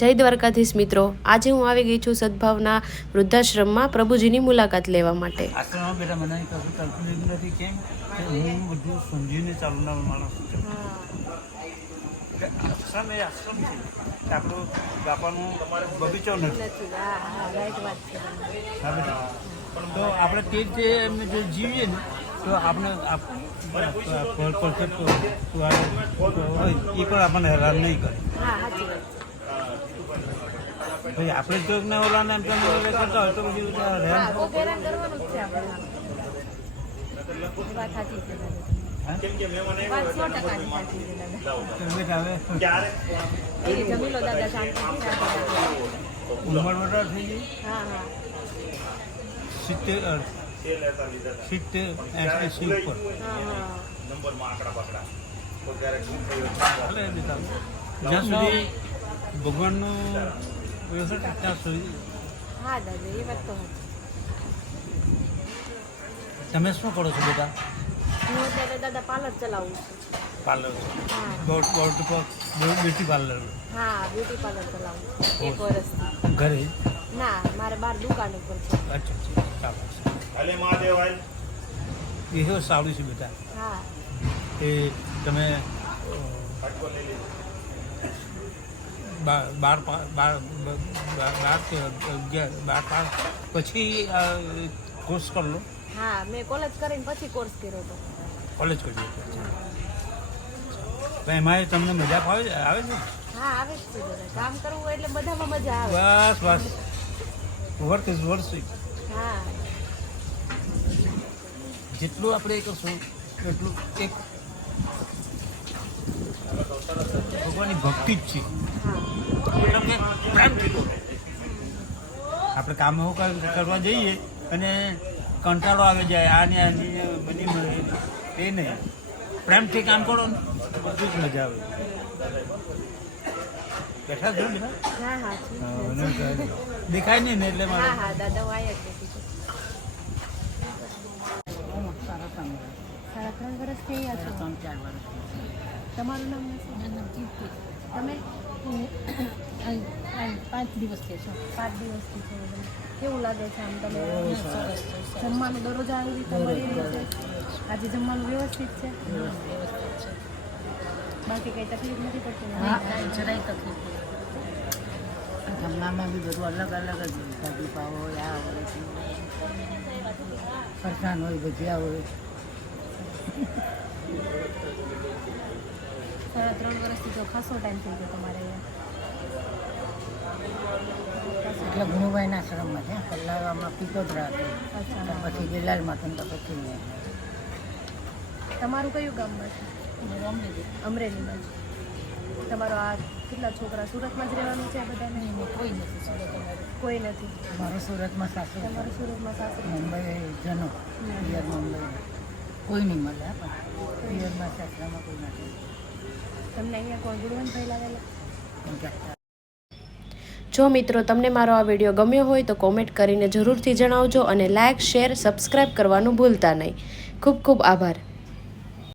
જય દ્વારકાધીશ મિત્રો, આજે હું આવી ગઈ છું સદભાવના વૃદ્ધાશ્રમમાં પ્રભુજીની મુલાકાત લેવા માટે. આશ્રમમાં બેટા મને કશું તકલીફ નથી. કેમ કે હું બધું સમજીને ચાલનાર માણસ છું. આશ્રમ એ આશ્રમ છે, આપણો બાપાનો બગીચો નથી. તો આપણે તે રીતે એમને જો જીવીએ ને તો આપણે હોય એ પણ આપણને હેરાન નહીં કરે. ભાઈ આપણે જો ને ઓલાને એમ તમે કરતા હોય તો પછી ઉંમર વધારે થઈ ગઈ 70-80 ઉપર જ્યાં સુધી ભગવાનનું વ્યવસાય ત્યાં સુધી. હા દાદા, એ વાત તો તમે શું કરો છો બેટા? હું અત્યારે દાદા પાર્લર ચલાવું છું. પાર્લર? Beauty parlour? હા, બ્યુટી પાર્લર ચલાવું છું 1 વર્ષથી. ઘરે? ના, મારે બહાર દુકાન ઉપર છે. અચ્છા, ચાલો. એ સારું છે બેટા. હા, એ તમે 12 પછી કોર્સ કરી લો. હા, મેં કોલેજ કરીને પછી કોર્સ કર્યો હતો. કોલેજ કરી એમાં તમને મજા આવે છે? હા, આવે જ છે દાદા. કામ કરવું એટલે બધામાં મજા આવે. બસ વર્ક ઇઝ વર્ક. હા, જેટલું આપણે કરશું એટલું એક ભગવાનની ભક્તિ જ છે. આપણે કામ કરવા જઈએ અને કંટાળો આવી જાય આની બધી એ નહીં, પ્રેમથી કામ કરો ને બધું જ મજા આવે. બેઠા છો ને? હા, હા, દેખાય નહીં ને એટલે હા, હા દાદા, હું આયા જ નથી. 3.5 વર્ષથી અહીંયા છો? 3-4 વર્ષ. તમારું નામ નથી? તમે 5 દિવસથી છો? 5 દિવસથી છો. કેવું લાગે છે આમ? તમે જમવાનું દરરોજ આવી રીતે મળી રહ્યું છે? આજે જમવાનું વ્યવસ્થિત છે? બાકી કંઈ તકલીફ નથી પડતી? જરાય તકલીફ જમવામાં બી બધું અલગ અલગ જ હોય. ભાજી પાવ હોય, આ હોય, ફરસાણ હોય, ભજીયા હોય. 3.5 વર્ષથી તો ખાસો ટાઈમ થઈ ગયો તમારે એટલે ગુણુભાઈના આશ્રમમાં છે. પહેલાં આમાં પિત્તોદરા હતું, પછી બિલાલમાં હતું, તો પછી તમારું કયું ગામમાં છે? અમરેલીમાં. તમારો આ કેટલા છોકરા સુરતમાં જ રહેવાનું છે? બધાને કોઈ નથી સુરતમાં. કોઈ નથી. મારું સુરતમાં સાસુ, તમારું સુરતમાં સાસુ, મુંબઈ જનો, પિયર મુંબઈ. કોઈ નહીં મળે પણ પિયરમાં સાસરામાં કોઈ નથી. તમને અહીંયા કોણ ગુણવંતભાઈ લાવેલા? કેમ કે જો મિત્રો, તમને મારો આ વિડીયો ગમ્યો હોય તો કોમેન્ટ કરીને જરૂરથી જણાવજો અને લાઇક, શેર, સબસ્ક્રાઈબ કરવાનું ભૂલતા નહીં. ખૂબ ખૂબ આભાર.